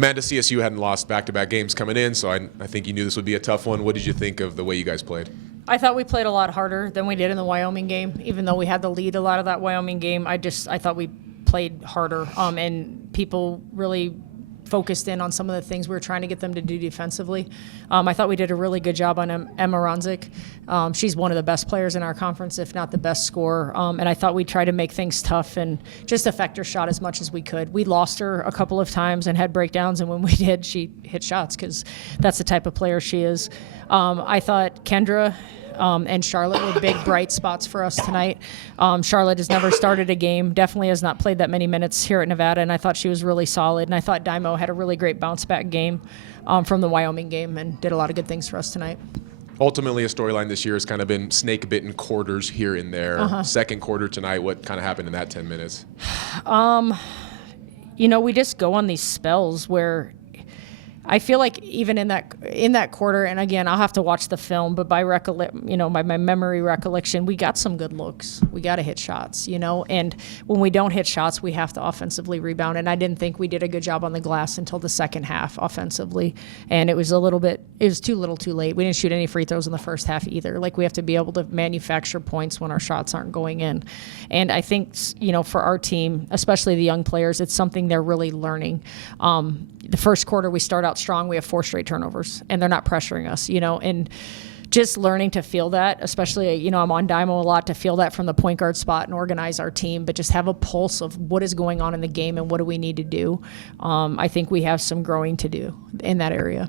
Amanda, CSU hadn't lost back-to-back games coming in, so I think you knew this would be a tough one. What did you think of the way you guys played? I thought we played a lot harder than we did in the Wyoming game, even though we had the lead a lot of that Wyoming game. I thought we played harder, and people really focused in on some of the things we were trying to get them to do defensively. I thought we did a really good job on Emma Ronzik. She's one of the best players in our conference, if not the best scorer. And I thought we tried to make things tough and just affect her shot as much as we could. We lost her a couple of times and had breakdowns, and when we did, she hit shots because that's the type of player she is. I thought Kendra and Charlotte were big, bright spots for us tonight. Charlotte has never started a game, definitely has not played that many minutes here at Nevada, and I thought she was really solid. And I thought Dymo had a really great bounce-back game from the Wyoming game and did a lot of good things for us tonight. Ultimately, a storyline this year has kind of been snake-bitten quarters here and there. Second quarter tonight, what kind of happened in that 10 minutes? We just go on these spells where I feel like even in that quarter, and again, I'll have to watch the film, but by my memory recollection, we got some good looks. We got to hit shots, and when we don't hit shots, we have to offensively rebound. And I didn't think we did a good job on the glass until the second half offensively, and it was too little too late. We didn't shoot any free throws in the first half either. Like, we have to be able to manufacture points when our shots aren't going in. And I think, for our team, especially the young players, it's something they're really learning. The first quarter, we start out strong. We have 4 straight turnovers, and they're not pressuring us, and just learning to feel that, especially, I'm on Dymo a lot, to feel that from the point guard spot and organize our team, but just have a pulse of what is going on in the game and what do we need to do. I think we have some growing to do in that area.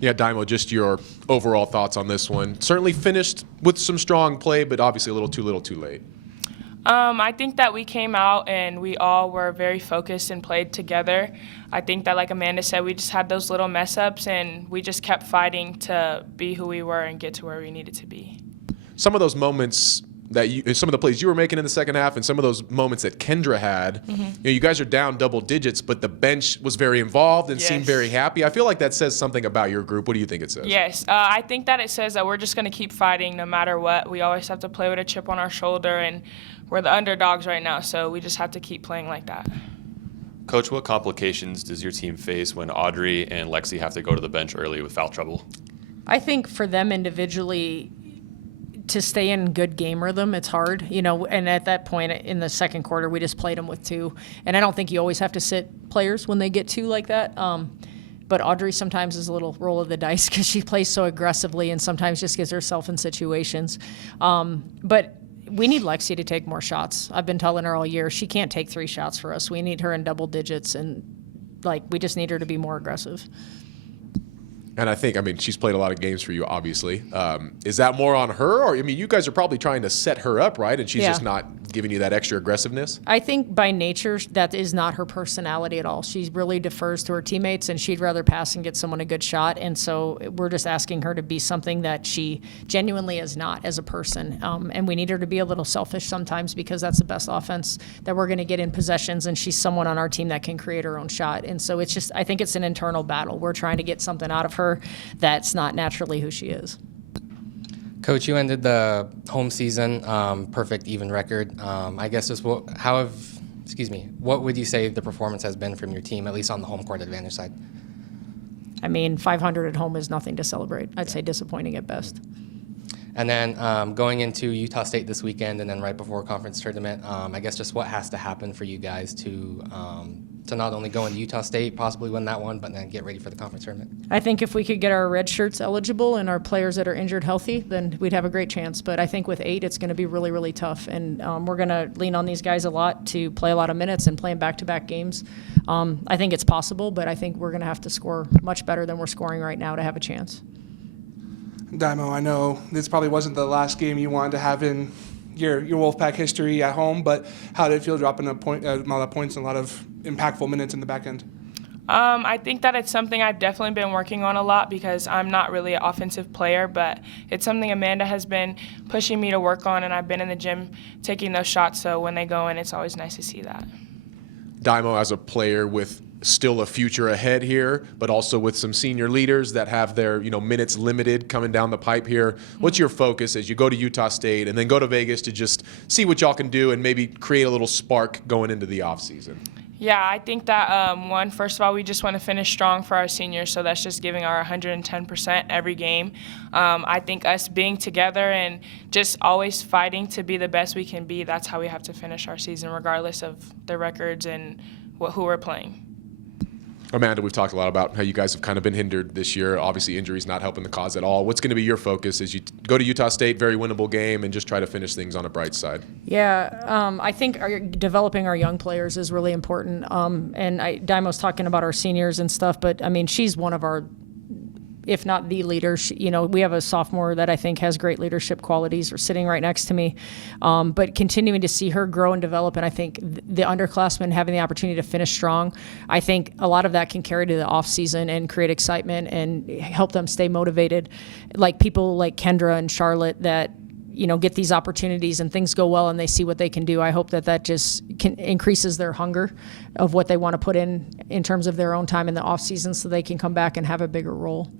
Yeah, Dymo, just your overall thoughts on this one. Certainly finished with some strong play, but obviously a little too late. I think that we came out and we all were very focused and played together. I think that, like Amanda said, we just had those little mess ups and we just kept fighting to be who we were and get to where we needed to be. Some of those moments some of the plays you were making in the second half and some of those moments that Kendra had, you guys are down double digits, but the bench was very involved and seemed very happy. I feel like that says something about your group. What do you think it says? Yes, I think that it says that we're just going to keep fighting no matter what. We always have to play with a chip on our shoulder, and we're the underdogs right now, so we just have to keep playing like that. Coach, what complications does your team face when Audrey and Lexi have to go to the bench early with foul trouble? I think for them individually, to stay in good game rhythm, it's hard, and at that point in the second quarter, we just played them with 2. And I don't think you always have to sit players when they get 2 like that. But Audrey sometimes is a little roll of the dice because she plays so aggressively and sometimes just gets herself in situations. But we need Lexi to take more shots. I've been telling her all year, she can't take 3 shots for us. We need her in double digits, and we just need her to be more aggressive. And I think, she's played a lot of games for you, obviously. Is that more on her? Or, you guys are probably trying to set her up, right? And she's just not giving you that extra aggressiveness? I think by nature, that is not her personality at all. She really defers to her teammates, and she'd rather pass and get someone a good shot. And so we're just asking her to be something that she genuinely is not as a person. And we need her to be a little selfish sometimes because that's the best offense that we're going to get in possessions, and she's someone on our team that can create her own shot. And so it's just, I think it's an internal battle. We're trying to get something out of her that's not naturally who she is. Coach, you ended the home season perfect, even record. I guess just what would you say the performance has been from your team, at least on the home court advantage side? 500 at home is nothing to celebrate. I'd say disappointing at best. And then going into Utah State this weekend and then right before conference tournament, I guess just what has to happen for you guys to not only go into Utah State, possibly win that one, but then get ready for the conference tournament? I think if we could get our red shirts eligible and our players that are injured healthy, then we'd have a great chance. But I think with 8, it's going to be really, really tough. And we're going to lean on these guys a lot to play a lot of minutes and play in back-to-back games. I think it's possible, but I think we're going to have to score much better than we're scoring right now to have a chance. Dymo, I know this probably wasn't the last game you wanted to have in your Wolfpack history at home, but how did it feel dropping a lot of points and a lot of impactful minutes in the back end? I think that it's something I've definitely been working on a lot because I'm not really an offensive player, but it's something Amanda has been pushing me to work on, and I've been in the gym taking those shots, so when they go in, it's always nice to see that. Dymo, as a player with still a future ahead here, but also with some senior leaders that have their minutes limited coming down the pipe here. What's your focus as you go to Utah State and then go to Vegas to just see what y'all can do and maybe create a little spark going into the off season? Yeah, I think that first of all, we just want to finish strong for our seniors, so that's just giving our 110% every game. I think us being together and just always fighting to be the best we can be, that's how we have to finish our season, regardless of the records and who we're playing. Amanda, we've talked a lot about how you guys have kind of been hindered this year. Obviously, injuries not helping the cause at all. What's going to be your focus as you go to Utah State, very winnable game, and just try to finish things on a bright side? Yeah, I think developing our young players is really important. And Dymo's talking about our seniors and stuff, but I mean, she's one of our, if not the leader. We have a sophomore that I think has great leadership qualities, sitting right next to me. But continuing to see her grow and develop, and I think the underclassmen having the opportunity to finish strong, I think a lot of that can carry to the off season and create excitement and help them stay motivated. Like people like Kendra and Charlotte that get these opportunities and things go well and they see what they can do. I hope that just increases their hunger of what they want to put in terms of their own time in the off season, so they can come back and have a bigger role.